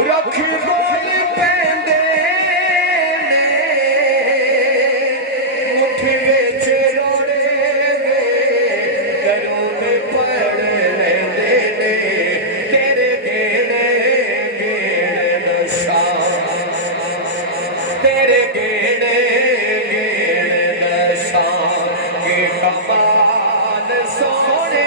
रख बोल पैंदे मुठ विच रोड़े वे घरों में पढ़ लेंदे ने तेरे गेड़े गेड़ नशा तेरे गेड़े गेड़ नशा के कमाल सोने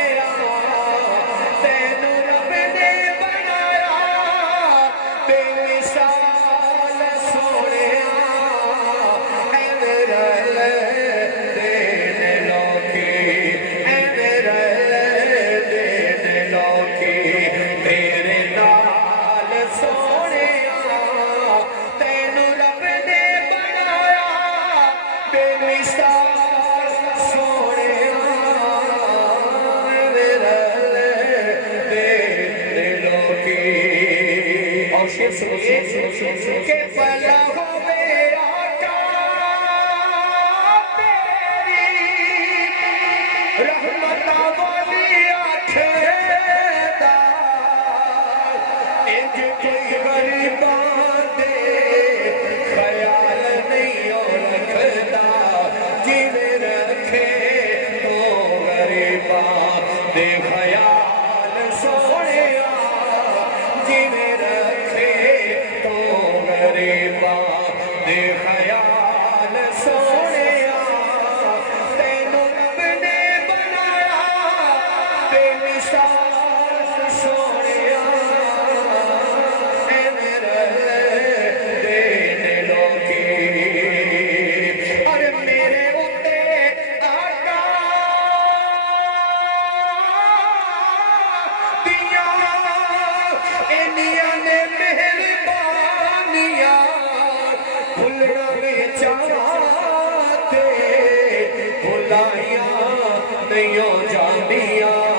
के पला हो बेटा तेरी रहमत वाली आखेदा इंज कोई गरीबा दे ख्याल नहीं और रखदा जिवें रखे तो गरीबा दे ख्याल सोने जिवें गरीबा दे ख्याल सोने तेनू रब ने बनाया बेमिसाल सोने मेरे दे दिलों की और मेरे उत्ते आका दिया इंडिया ने भुलना में चाहते भुलाइया नहीं जानिया